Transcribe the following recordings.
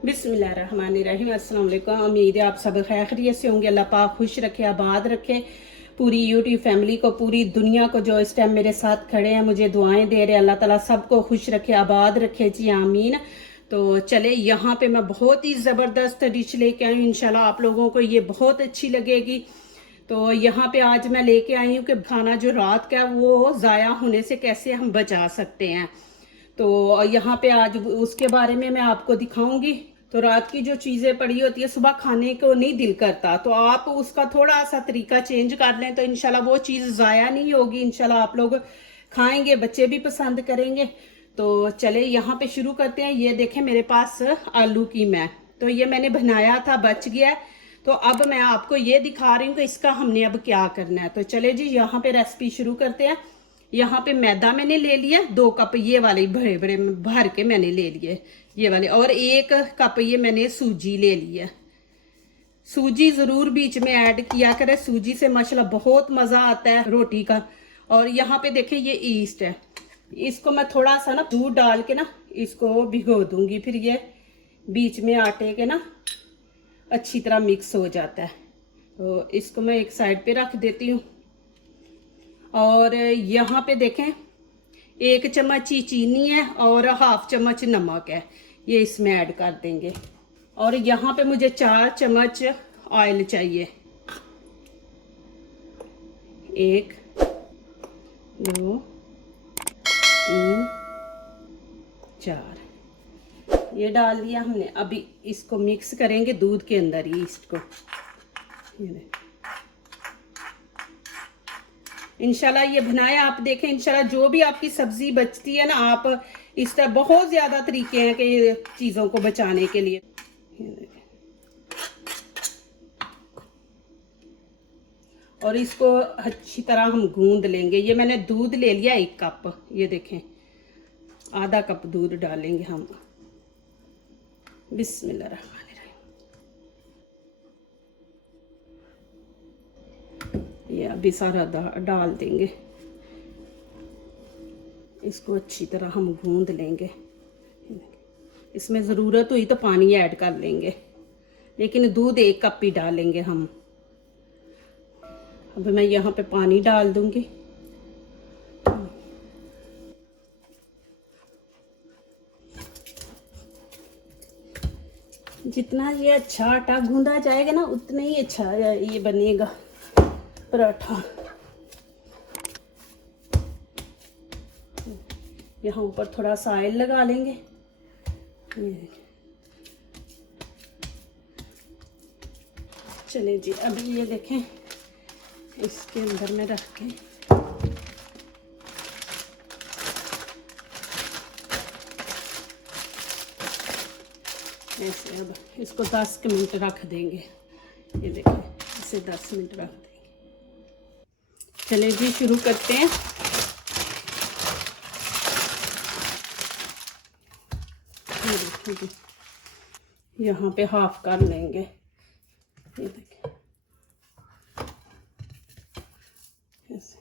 बिस्मिल्लाहिर्रहमानिर्रहीम। अस्सलाम वालेकुम। उम्मीद है आप सब खैरियत से होंगे। अल्लाह पाक खुश रखे, आबाद रखे पूरी यूट्यूब फैमिली को, पूरी दुनिया को। जो इस टाइम मेरे साथ खड़े हैं, मुझे दुआएं दे रहे हैं, अल्लाह ताला सबको खुश रखे, आबाद रखे जी, आमीन। तो चले, यहाँ पे मैं बहुत ही ज़बरदस्त डिश लेके आई हूँ। इंशाल्लाह आप लोगों को ये बहुत अच्छी लगेगी। तो यहाँ पे आज मैं लेके आई हूँ कि खाना जो रात का है वो ज़ाया होने से कैसे हम बचा सकते हैं। तो यहाँ पे आज उसके बारे में मैं आपको दिखाऊंगी। तो रात की जो चीज़ें पड़ी होती है, सुबह खाने को नहीं दिल करता, तो आप उसका थोड़ा सा तरीका चेंज कर लें तो इंशाल्लाह वो चीज़ ज़ाया नहीं होगी। इंशाल्लाह आप लोग खाएंगे, बच्चे भी पसंद करेंगे। तो चले यहाँ पे शुरू करते हैं। ये देखें मेरे पास आलू कीमा है, तो ये मैंने बनाया था, बच गया है। तो अब मैं आपको ये दिखा रही हूँ कि इसका हमने अब क्या करना है। तो चले जी यहाँ पे रेसिपी शुरू करते हैं। यहाँ पे मैदा मैंने ले लिया 2 कप, ये वाले बड़े बड़े भर के मैंने ले लिए ये वाले, और 1 कप ये मैंने सूजी ले लिया। सूजी ज़रूर बीच में ऐड किया करें, सूजी से माशाल्लाह बहुत मज़ा आता है रोटी का। और यहाँ पे देखें ये ईस्ट है, इसको मैं थोड़ा सा ना दूध डाल के ना इसको भिगो दूंगी, फिर ये बीच में आटे के ना अच्छी तरह मिक्स हो जाता है। तो इसको मैं एक साइड पे रख देती हूँ। और यहाँ पे देखें 1 चम्मच ही चीनी है और 1/2 चम्मच नमक है, ये इसमें ऐड कर देंगे। और यहाँ पे मुझे 4 चम्मच ऑयल चाहिए। 1 2 3 4 ये डाल दिया हमने। अभी इसको मिक्स करेंगे दूध के अंदर ही ईस्ट को। इंशाल्लाह ये बनाया आप देखें। इंशाल्लाह जो भी आपकी सब्जी बचती है ना, आप इस तरह बहुत ज़्यादा तरीके हैं कि चीज़ों को बचाने के लिए। और इसको अच्छी तरह हम गूंद लेंगे। ये मैंने दूध ले लिया 1 कप, ये देखें आधा कप दूध डालेंगे हम। बिस्मिल्लाहिर्रहमानिर्रहीम। ये अभी सारा डाल देंगे, इसको अच्छी तरह हम गूंद लेंगे। इसमें ज़रूरत हुई तो पानी ऐड कर लेंगे, लेकिन दूध 1 कप ही डालेंगे हम। अब मैं यहाँ पे पानी डाल दूंगी। जितना ये अच्छा आटा गूंदा जाएगा ना, उतना ही अच्छा ये बनेगा पराठा। यहाँ ऊपर थोड़ा सा ऑयल लगा लेंगे। चलिए जी, अभी ये देखें इसके अंदर में रख के ऐसे अब इसको 10 मिनट रख देंगे। ये देखें इसे 10 मिनट रख देंगे। चलिए जी शुरू करते हैं। यहाँ पे हाफ कर लेंगे। ये देखें ऐसे।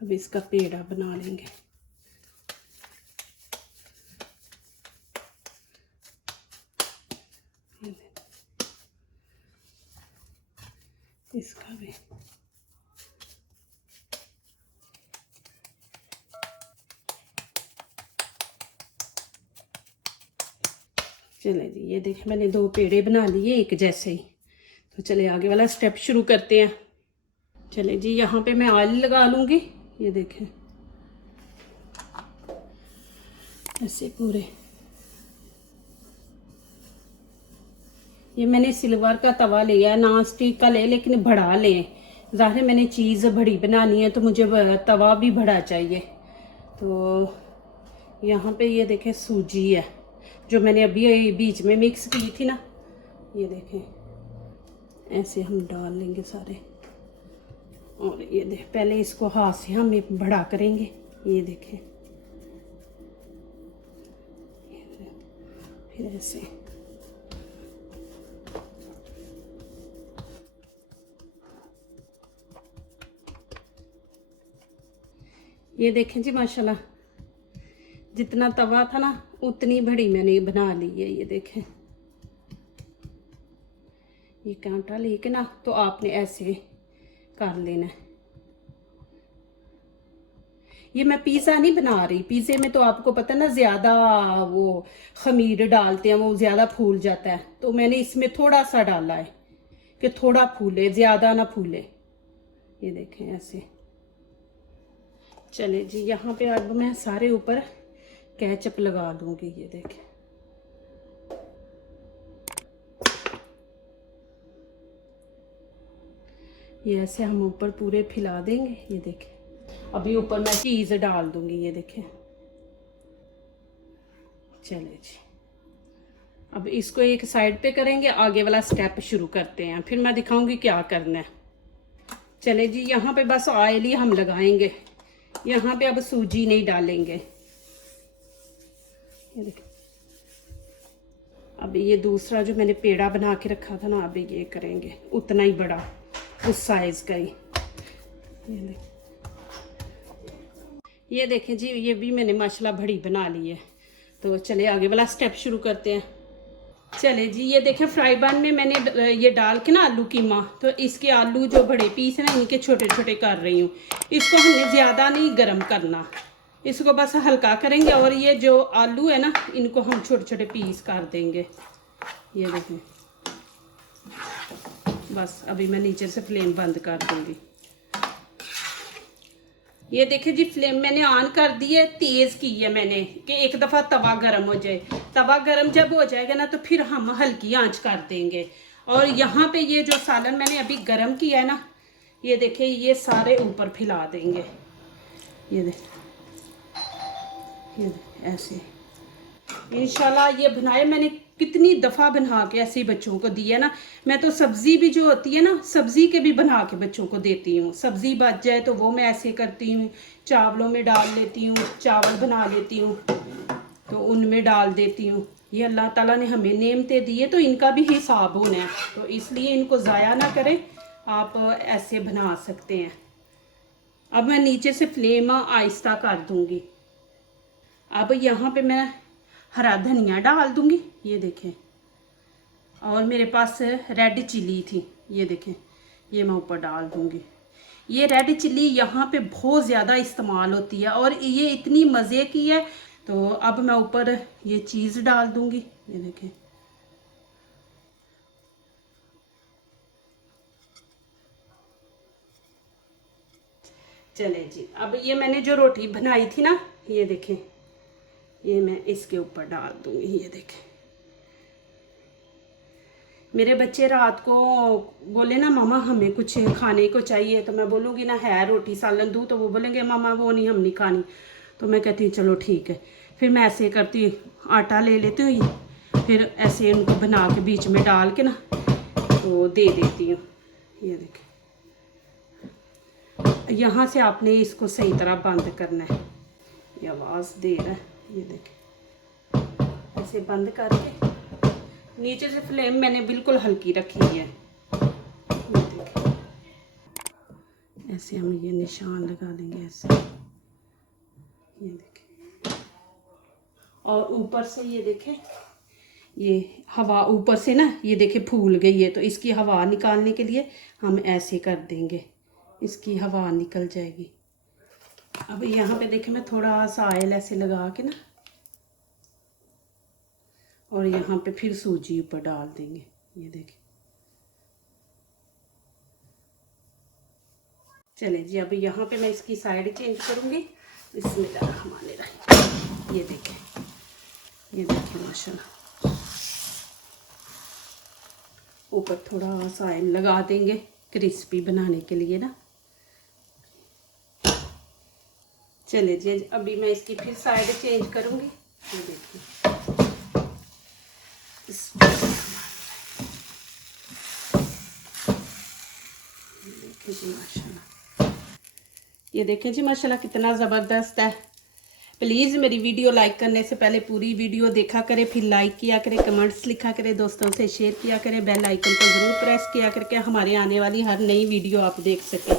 अब इसका पेड़ा बना लेंगे। इसका भी चले जी, ये देखें मैंने 2 पेड़े बना लिए एक जैसे ही। तो चले आगे वाला स्टेप शुरू करते हैं। चले जी, यहाँ पे मैं ऑयल लगा लूँगी। ये देखें ऐसे पूरे। ये मैंने सिल्वर का तवा लिया है, नॉन स्टिक का ले, लेकिन बड़ा लें। ज़ाहिर मैंने चीज़ बड़ी बनानी है तो मुझे तवा भी बड़ा चाहिए। तो यहाँ पे ये देखें सूजी है जो मैंने अभी बीच में मिक्स की थी ना, ये देखें ऐसे हम डाल लेंगे सारे। और ये देख पहले इसको हाथ से हम बड़ा करेंगे। ये देखें फिर ऐसे। ये देखें जी माशाल्लाह जितना तवा था ना उतनी बड़ी मैंने बना ली है। ये देखें ये कांटा लेके ना तो आपने ऐसे कर लेना है। ये मैं पिज़्ज़ा नहीं बना रही, पिज़्ज़े में तो आपको पता ना ज़्यादा वो खमीर डालते हैं, वो ज़्यादा फूल जाता है, तो मैंने इसमें थोड़ा सा डाला है कि थोड़ा फूले, ज़्यादा ना फूले। ये देखें ऐसे। चले जी, यहाँ पे अब मैं सारे ऊपर केचप लगा दूंगी। ये देखें, ये ऐसे हम ऊपर पूरे फैला देंगे। ये देखें, अभी ऊपर मैं चीज़ डाल दूंगी। ये देखें। चले जी, अब इसको एक साइड पे करेंगे, आगे वाला स्टेप शुरू करते हैं, फिर मैं दिखाऊंगी क्या करना है। चले जी, यहाँ पे बस ऑयल ही हम लगाएंगे, यहाँ पे अब सूजी नहीं डालेंगे। ये देखिए, अब ये दूसरा जो मैंने पेड़ा बना के रखा था ना, अभी ये करेंगे उतना ही बड़ा, उस साइज का ही। ये देखें जी, ये भी मैंने माशाल्लाह बड़ी बना ली है। तो चले आगे वाला स्टेप शुरू करते हैं। चले जी, ये देखें फ्राई पैन में मैंने ये डाल के ना आलू कीमा, तो इसके आलू जो बड़े पीस हैं ना, इनके छोटे छोटे कर रही हूँ। इसको हमने ज़्यादा नहीं गर्म करना, इसको बस हल्का करेंगे, और ये जो आलू है ना, इनको हम छोटे छोटे पीस कर देंगे। ये देखें, बस अभी मैं नीचे से फ्लेम बंद कर दूँगी। ये देखिए जी, फ्लेम मैंने ऑन कर दी है, तेज़ की है मैंने कि एक दफ़ा तवा गर्म हो जाए। तवा गर्म जब हो जाएगा ना, तो फिर हम हल्की आंच कर देंगे। और यहाँ पे ये जो सालन मैंने अभी गर्म किया है ना, ये देखिए, ये सारे ऊपर फैला देंगे। ये ऐसे इंशाल्लाह ये बनाए। मैंने कितनी दफ़ा बना के ऐसे बच्चों को दिया ना। मैं तो सब्ज़ी भी जो होती है ना, सब्ज़ी के भी बना के बच्चों को देती हूँ। सब्ज़ी बच जाए तो वो मैं ऐसे करती हूँ, चावलों में डाल लेती हूँ, चावल बना लेती हूँ तो उनमें डाल देती हूँ। ये अल्लाह ताला ने हमें नेमतें दी है, तो इनका भी हिसाब होना है, तो इसलिए इनको ज़ाया ना करें, आप ऐसे बना सकते हैं। अब मैं नीचे से फ्लेम आहिस्ता कर दूँगी। अब यहाँ पे मैं हरा धनिया डाल दूँगी। ये देखें, और मेरे पास रेड चिली थी, ये देखें, ये मैं ऊपर डाल दूँगी। ये रेड चिली यहाँ पे बहुत ज़्यादा इस्तेमाल होती है और ये इतनी मज़े की है। तो अब मैं ऊपर ये चीज़ डाल दूँगी। ये देखें, चले जी, अब ये मैंने जो रोटी बनाई थी ना, ये देखें, ये मैं इसके ऊपर डाल दूँगी। ये देखें, मेरे बच्चे रात को बोले ना, मामा हमें कुछ खाने को चाहिए, तो मैं बोलूँगी ना है रोटी सालन दूँ, तो वो बोलेंगे मामा वो नहीं, हम नहीं खानी। तो मैं कहती हूँ चलो ठीक है। फिर मैं ऐसे करती हूँ, आटा ले लेती हूँ, फिर ऐसे उनको बना के बीच में डाल के ना तो दे देती हूँ। ये देखें, यहाँ से आपने इसको सही तरह बंद करना है। ये आवाज़ दे रहा है। ये देखें, ऐसे बंद करके नीचे से फ्लेम मैंने बिल्कुल हल्की रखी है। ये देखें, ऐसे हम ये निशान लगा देंगे ऐसे। ये देखें, और ऊपर से ये देखें, ये हवा ऊपर से ना, ये देखें फूल गई है, तो इसकी हवा निकालने के लिए हम ऐसे कर देंगे, इसकी हवा निकल जाएगी। अब यहाँ पे देखें, मैं थोड़ा सा ऑयल ऐसे लगा के ना, और यहाँ पे फिर सूजी ऊपर डाल देंगे। ये देखिए, चले जी, अब यहाँ पे मैं इसकी साइड चेंज करूँगी। बिस्मिल्लाहिर्रहमानिर्रहीम। ये देखें, ये देखिए माशाल्लाह, ऊपर थोड़ा सा ऑयल लगा देंगे क्रिस्पी बनाने के लिए ना। चले जी, अभी मैं इसकी फिर साइड चेंज करूँगी। ये देखिए, जी माशाल्लाह, ये देखें जी माशाल्लाह कितना ज़बरदस्त है। प्लीज़ मेरी वीडियो लाइक करने से पहले पूरी वीडियो देखा करें, फिर लाइक किया करें, कमेंट्स लिखा करें, दोस्तों से शेयर किया करें, बेल आइकन को ज़रूर प्रेस किया करके हमारे आने वाली हर नई वीडियो आप देख सकें।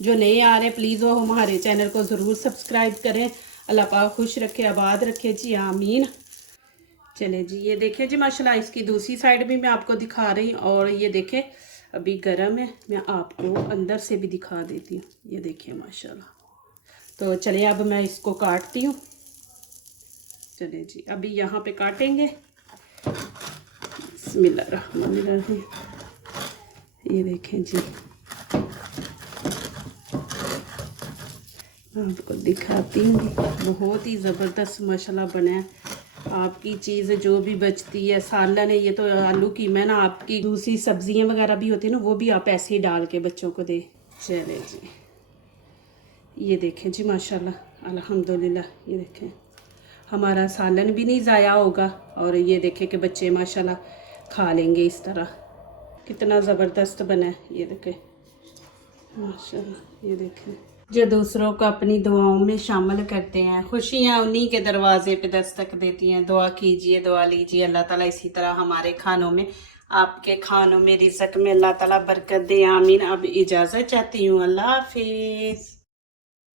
जो नए आ रहे हैं प्लीज़ वो हमारे चैनल को ज़रूर सब्सक्राइब करें। अल्लाह पाक खुश रखे, आबाद रखे जी, आमीन। चले जी, ये देखें जी माशाल्लाह, इसकी दूसरी साइड भी मैं आपको दिखा रही हूँ। और ये देखें अभी गर्म है, मैं आपको अंदर से भी दिखा देती हूँ। ये देखिए माशाल्लाह। तो चलिए अब मैं इसको काटती हूँ। चलिए जी, अभी यहाँ पे काटेंगे। बिस्मिल्लाहिर्रहमानिर्रहीम। ये देखें जी, आपको दिखाती हूँ। बहुत ही ज़बरदस्त माशाल्लाह बना है। आपकी चीज़ जो भी बचती है, सालन है, ये तो आलू की मैं ना, आपकी दूसरी सब्जियां वगैरह भी होती है ना, वो भी आप ऐसे ही डाल के बच्चों को दे। चले जी, ये देखें जी माशाल्लाह अल्हम्दुलिल्लाह। ये देखें हमारा सालन भी नहीं ज़ाया होगा, और ये देखें कि बच्चे माशाल्लाह खा लेंगे इस तरह। कितना ज़बरदस्त बना है, ये देखें माशाल्लाह। ये देखें, जो दूसरों को अपनी दुआओं में शामिल करते हैं, खुशियाँ उन्हीं के दरवाजे पे दस्तक देती हैं। दुआ कीजिए, दुआ लीजिए, अल्लाह ताला इसी तरह हमारे खानों में, आपके खानों में, रिज़्क़ में अल्लाह ताला बरकत दे। आमीन। अब इजाज़त चाहती हूँ, अल्लाह हाफिज़।